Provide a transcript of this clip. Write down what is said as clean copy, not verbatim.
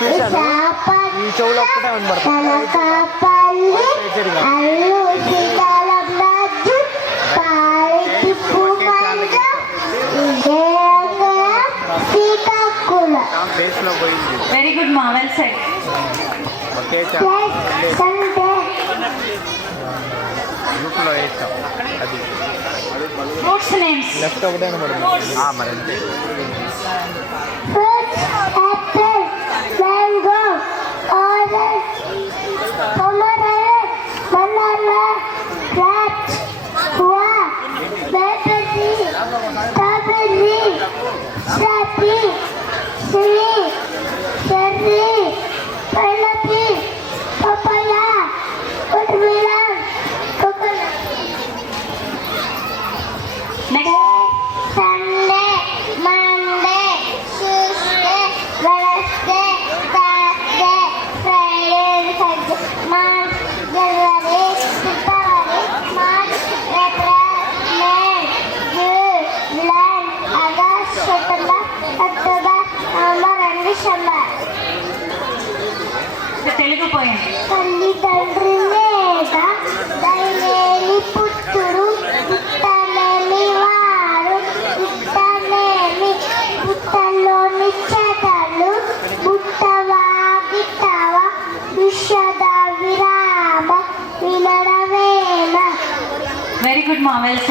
చూశాను, ఈ చెవులో ఒక్కటే వినబడుతుంది. వెరీ గుడ్ మా, వెల్ సెడ్. గ్రూప్లో వేస్తాం అది ఫ్రూట్స్ నేమ్స్. లెఫ్ట్ ఒకటే వినబడుతుంది. మరి అంతే. తెలుగు పోయం. తల్లిదండ్రి మీద దయలేని పుత్రుడు, పుట్టలేని వారు, పుట్టలేని పుట్టలోని చెదలు, పుట్టవా గిట్టవా విషద విరామ వినడమేనా. వెరీ గుడ్ మా, వెల్